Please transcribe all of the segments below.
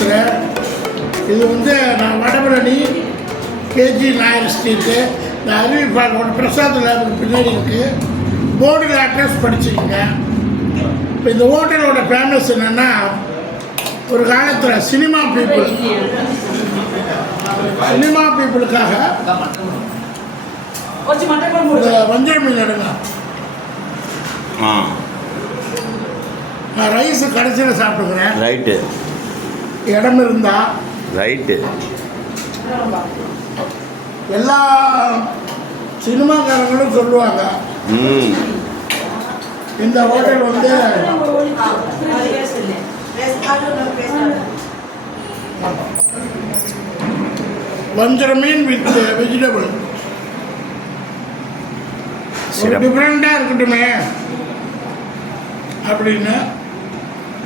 பேசுகிறேன் இது வந்து நான் வடபழனி கேஜி நாயர் ஸ்ட்ரீட்டு. இந்த அறிவிப்பாளோட பிரசாத் லேபுக்கு பின்னாடி இருக்குது போர்டில் அட்ரஸ் படிச்சுக்கோங்க. இப்போ இந்த ஹோட்டலோட ஃபேமஸ் என்னென்னா ஒரு காலத்தில் சினிமா பீப்புள் சினிமா பீப்புளுக்காக கொஞ்சம் மட்டை குழம்பு இந்த போடு. வஞ்சர மீன் எடுங்க. ஆ. நான் ரைஸ் கடைசியில் சாப்பிட்டுக்கிறேன். ரைட்டு இடம் இருந்தால் ரைட்டு எல்லா சினிமாக்காரங்களும் சொல்லுவாங்க. இந்த ஹோட்டல் வந்து. வஞ்சர மீன் வித் வெஜிடபிள் டிஃப்ரெண்ட்டாக இருக்கட்டுமே. அப்படின்னு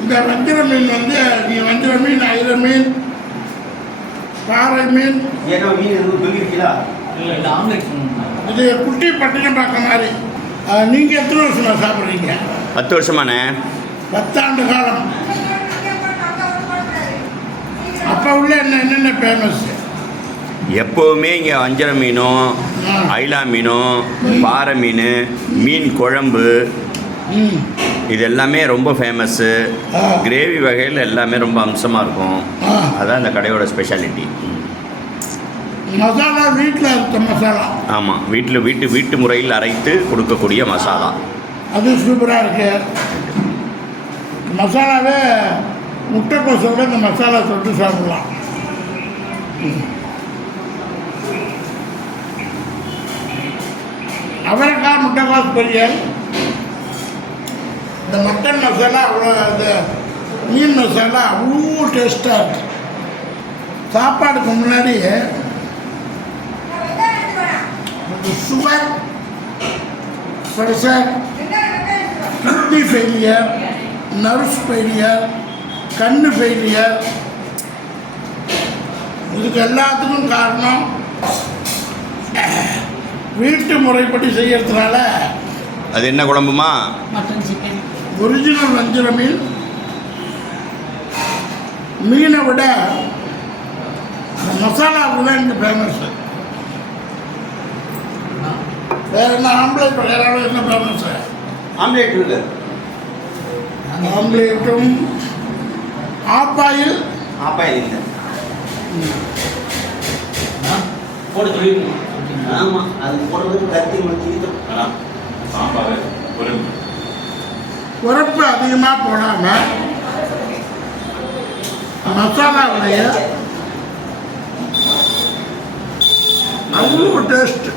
இந்த வஞ்சர மீன் வந்து நீ வஞ்சர மீன் ஐர மீன் பாறை மீன் ஏன்னா மீன் எதுவும் சொல்லியிருக்கீங்களா? இல்லை ஆம்லெட் இது குட்டி பட்டினம் பார்க்க மாதிரி. அஹ், நீங்க எத்தனை வருஷமா சாப்பிட்றீங்க? பத்து வருஷமாண்ணே. பத்தாண்டு காலம். அப்போ உள்ள என்ன என்னென்ன ஃபேமஸ் எப்போவுமே இங்கே வஞ்சர மீனும். ஐலா மீனும் பாறை மீன் மீன் குழம்பு இது எல்லாமே ரொம்ப ஃபேமஸ்ஸு. கிரேவி வகையில் எல்லாமே ரொம்ப அம்சமாக இருக்கும். அதான் இந்த கடையோட ஸ்பெஷாலிட்டி மசாலா வீட்டில் இருக்க மசாலா. ஆமாம் வீட்டில் வீட்டு வீட்டு முறையில் அரைத்து கொடுக்கக்கூடிய மசாலா. அது சூப்பராக இருக்கு. மசாலாவே முட்டைக்கோசோட இந்த மசாலா தொட்டு சாப்பிடலாம். அவரைக்காய் முட்டைக்கோஸ் பொரியல். இந்த மட்டன் மசாலா அவ்வளோ இந்த மீன் மசாலா அவ்வளோ டேஸ்ட்டாக இருக்கு. சாப்பாடுக்கு முன்னாடி sugar pressure kidney failure nerves failure கண்ணு ஃபெயிலியர் இதுக்கு எல்லாத்துக்கும் காரணம் வீட்டு முறைப்படி செய்யறதுனால அது என்ன குழம்புமா? மட்டன் சிக்கன் ஒரிஜினல் வஞ்சிர மீன் மீனை விட மசாலாவுக்கு தான் இங்கே ஃபேமஸ் வேற என்ன ஆம்பளை யாராவது என்ன ஃபேமஸ் ஆம்லேட் இருக்கு ஆம்லேட்டும் ஆப்பாயில். ஆப்பாயில் இல்லை. போட சொல்லிருக்கோம். ஆமாம் அது போடுறது கத்தி முடிச்சு சாம்பார் உரப்பு அதிகமாக போடாமல் மசாலாவுடைய அவ்வளோ டேஸ்ட்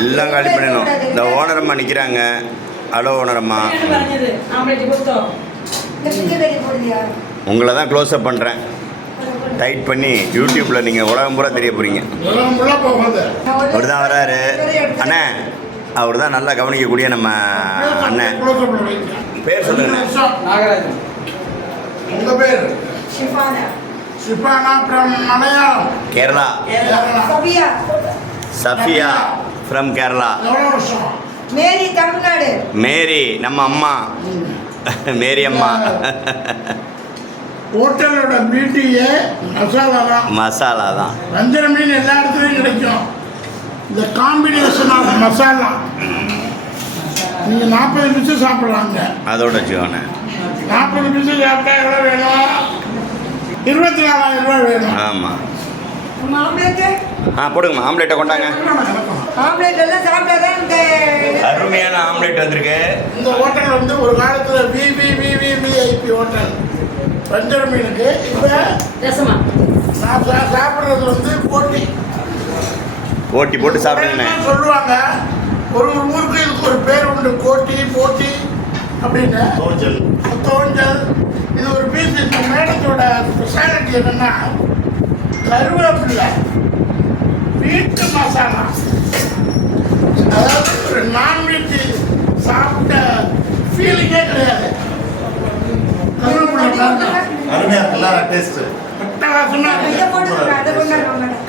எல்லாம் காலி பண்ணணும். இந்த ஓனரம்மா நிற்கிறாங்க ஹலோ ஓனரம்மா. உங்களை தான் க்ளோஸ்அப் பண்ணுறேன் டைட் பண்ணி யூடியூப்பில் நீங்கள் உலகம் பூரா தெரிய போகிறீங்க அவர் தான் வராரு அண்ணே அவர் தான் நல்லா கவனிக்கக்கூடிய நம்ம அண்ணன் பேர் சொல்லுங்க. நாகராஜன். உங்கள் பேர்? Shifana. From Malayalam. Kerala. Safiya from Kerala. Mary Tamil Nadu. Mary நம்ம அம்மா. மேரி அம்மா. ஹோட்டலோட பியூட்டியே மசாலா தான். மசாலா தான். வஞ்சர மீன் எல்லா இடத்துலையும் கிடைக்கும். இந்த காம்பினேஷன் ஆஃப் மசாலா. நீங்கள் நாற்பது நிமிஷம் சாப்பிட்லாங்க. அதோட வச்சுக்கோண்ணே நாற்பது நிமிஷம் சாப்பிட்டா எவ்வளோ வேணும்? இருபத்தி நாலாயிரம் ரூபாய் வேணும். ஆமாம் ஆ போடுங்கம்மா. ஆம்லேட்டை கொண்டாங்க. ஆம்லேட் எல்லாம் சாப்பிட்டாதான் இந்த அருமையான ஆம்லேட் வந்திருக்கு. இந்த ஹோட்டல் வந்து ஒரு காலத்தில் விவிவிவிவிஐபி ஹோட்டல். வஞ்சர மீனுக்கு இப்போ சாப்பிட்றது வந்து போட்டி. போட்டி போட்டு சாப்பிடுங்கண்ணே. சொல்லுவாங்க. ஒரு ஒரு ஊருக்கு இதுக்கு ஒரு பேர் உண்டு. கோட்டி போட்டி அப்படின்னு. தோஞ்சல். தோஞ்சல். இது ஒரு பீஸ் இந்த மேடத்தோட ஸ்பெஷாலிட்டி என்னன்னா கருவேப்பில்லை வீட்டு மசாலா. அதாவது ஒரு நான்வெஜ் சாப்பிட்ட ஃபீலிங்கே கிடையாது. அருமையா இருக்குல்ல டேஸ்ட்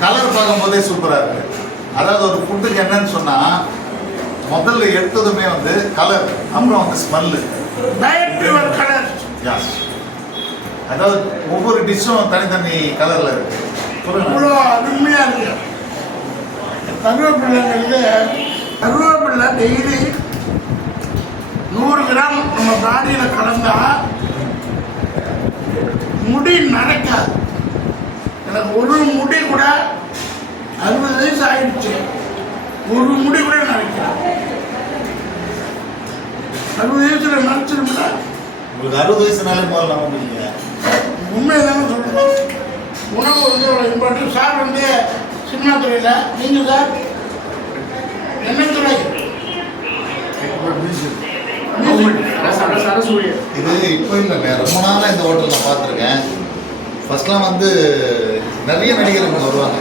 கலர் பார்க்கும்போதே சூப்பரா இருக்கு. அதாவது ஒரு ஃபுட்டுக்கு என்னன்னு சொன்னா முதல்ல எடுத்ததுமே வந்து கலர் அப்புறம் வந்து ஸ்மெல்லு கலர் அதாவது ஒவ்வொரு டிஷ்ஷும் தனித்தனி கலர்ல இருக்கு. இவ்வளோ அருமையாக இருக்கு. கருவேப்பிள்ளைங்கிறது கருவேப்பிள்ளை டெய்லி நூறு கிராம் நம்ம பாடியில் கலந்தா முடி நடக்காது எனக்கு ஒரு முடி கூட அறுபது வயசு ஆயிடுச்சு. ஒரு முடி கூட அறுபது வயசுல நினச்சிருந்தா உங்களுக்கு அறுபது வயசுனாலே முதல்ல நம்ப முடியல உண்மையை தானே சொல்கிறேன் உணவு வந்து ஒரு இம்பார்ட்டன் சார் வந்து சினிமா துறையில். நீங்கள் சார்? என்ன துறை? இது இப்போ இல்லைங்க ரொம்ப நாளாக இந்த ஹோட்டல் நான் பார்த்துருக்கேன். ஃபர்ஸ்ட்லாம் வந்து நிறைய நடிகர்கள் வருவாங்க.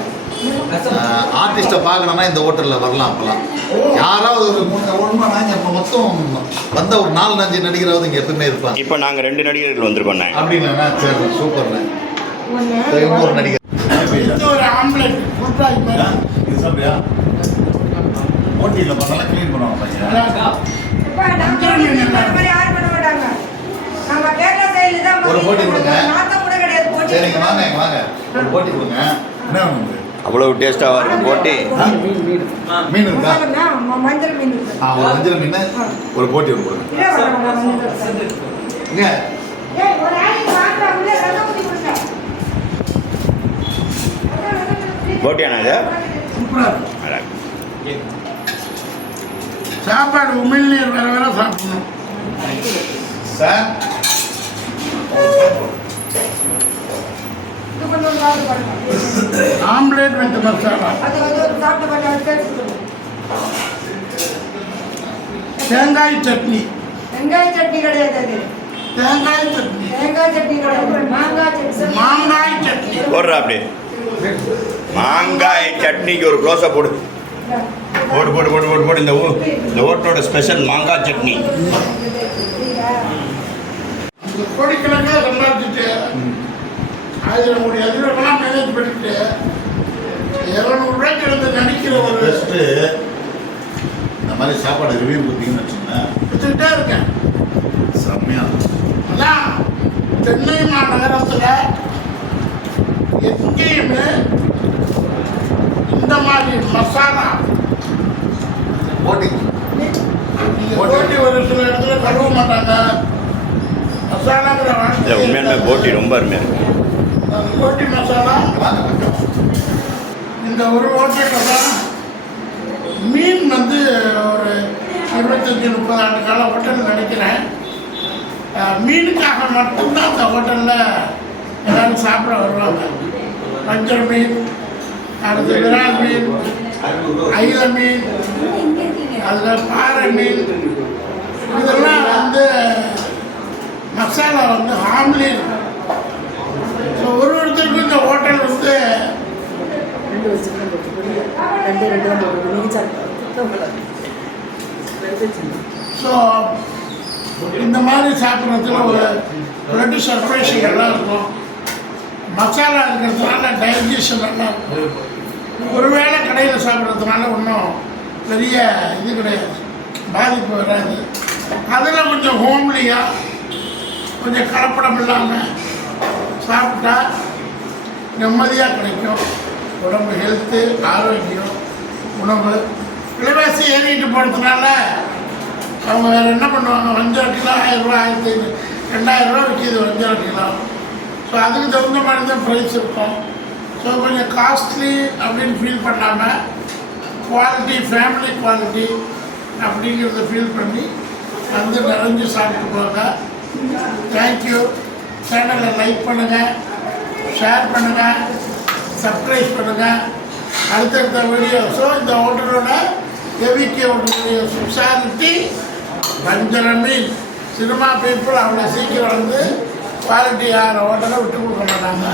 ஆர்டிஸ்ட்டை பார்க்கணுன்னா இந்த ஹோட்டலில் வரலாம் அப்போலாம். யாராவது ஒரு நாங்கள் இப்போ மொத்தம் வந்த ஒரு நாலு அஞ்சு நடிகராவது இங்கே எப்பவுமே இருப்பாங்க. இப்போ நாங்கள் ரெண்டு நடிகர்கள் வந்திருக்கோண்ணே அப்படிங்களா? சரி சூப்பர்ண்ணே நடிகர். இது ஒரு ஆம்லெட் இது சாப்பிட்டியா ஓட்டியில் பண்ணலாம் க்ளீன் பண்ணுவாங்க ஒரு போட்டி கொடுங்க. நாத்தம் கூட கிடையாது போட்டி சரி இங்க வாங்க வாங்க. ஒரு போட்டி கொடுங்க. என்ன? அவ்வளோ டேஸ்ட்டாக இருக்கும் போட்டி? மீன் இருக்கா ம- மஞ்சள் மீன். ஆ ஒரு மீன் ஒரு போட்டி ஒன்று கொடுங்க இதே? ஒரு சாப்பாடு உமிழ்நீர் வேற வேற சாப்பிடணும். சார் இது கொஞ்சம் சாப்பிட்டு பாருங்க. ஆம்லேட் வித் மசாலா அது வந்து ஒரு சாப்பிட்டு பாருங்க, அது சொல்லுங்க. தேங்காய் சட்னி. வெங்காய சட்னி கிடையாது அது. தேங்காய் சட்னி. தேங்காய் சட்னி கிடையாது. மாங்காய் சட்னி மாங்காய் சட்னி. போடுறா மாங்காய் சட்னிக்கு ஒரு க்ளோஸை போடு. போடு போடு போடு போடு போடு. இந்த ஊ இந்த ஹோட்டலோட ஸ்பெஷல் மாங்காய் சட்னி. இந்த கோடிக்கணக்கில் சம்பாதிச்சுட்டு ஆயிரம் கோடி அதிரமெல்லாம் மேனேஜ் பண்ணிட்டு இரநூறுவாய்க்கு வந்து நடிக்கிற ஒரு ஃபஸ்ட்டு இந்த மாதிரி சாப்பாடு ரிவ்யூ கொடுத்தீங்கன்னு வச்சுக்கோங்களேன். வச்சுக்கிட்டே இருக்கேன். செம்மையா இருக்கும். அதான் சென்னை மாநகரத்தில் எங்கேயுமே இந்த மாதிரி மசாலா போட்டி. போட்டி. ஒரு சில இடத்துல கழுவ மாட்டாங்க. மசாலாங்கிற உண்மையாலுமே போட்டி ரொம்ப அருமையாக இருக்கு. அந்த போட்டி மசாலா. இந்த ஒரு ஹோட்டலில் தான் மீன் வந்து ஒரு இருபத்தஞ்சி முப்பது ஆண்டு கால ஹோட்டல் நினைக்கிறேன். மீனுக்காக மட்டும்தான் அந்த ஹோட்டலில் எல்லாரும் சாப்பிட வருவாங்க. மஞ்சள் மீன் அடுத்து விரால் மீன் ஐல மீன் அதில் பாறை மீன். இதெல்லாம் வந்து மசாலா வந்து ஆம்லீன் ஸோ ஒரு ஒருத்தருக்கும் இந்த ஹோட்டல் வந்து ரெண்டு வச்சுக்கலாம் போட்டு ரெண்டு ரெண்டு தான் போட்டு நீங்கள் ஸோ இந்த மாதிரி சாப்பிட்றதுல ஒரு ரெண்டு சர்க்குலேஷன் நல்லா இருக்கும் மசாலா இருக்கிறதுனால டைஜஷன் நல்லா இருக்கும் ஒருவேளை கடையில் சாப்பிட்றதுனால ஒன்றும் பெரிய இது கிடையாது பாதிப்பு வராது அதில் கொஞ்சம் ஹோம்லியாக கொஞ்சம் கலப்படம் இல்லாமல் சாப்பிட்டா நிம்மதியாக கிடைக்கும் உடம்பு ஹெல்த்து ஆரோக்கியம் உணவு விலைவாசி ஏறிட்டு போகிறதுனால அவங்க வேறு என்ன பண்ணுவாங்க? வஞ்சரை கிலோ ஆயிரம் ரூபா ஆயிரத்தி ஐநூறு ரெண்டாயிரம் ரூபா விற்கிது வஞ்சரை கிலோ ஸோ அதுக்கு தகுந்த மாதிரி தான் ப்ரைஸ் இருக்கும். ஸோ கொஞ்சம் காஸ்ட்லி அப்படின்னு ஃபீல் பண்ணாமல் குவாலிட்டி ஃபேமிலி குவாலிட்டி அப்படிங்கிறத ஃபீல் பண்ணி வந்து நிறைஞ்சு சாப்பிட்டு போங்க. தேங்க்யூ சேனலை லைக் பண்ணுங்கள் ஷேர் பண்ணுங்கள் சப்ஸ்கிரைப் பண்ணுங்கள் அடுத்தடுத்த வீடியோஸும் இந்த ஹோட்டலோட எவிகே ஹோட்டலுடைய சுசாந்தி வஞ்சர சினிமா பீப்புள் அவ்வளோ சீக்கிரம் வந்து குவாலிட்டி ஆகிற ஹோட்டலை விட்டு கொடுக்க மாட்டாங்க.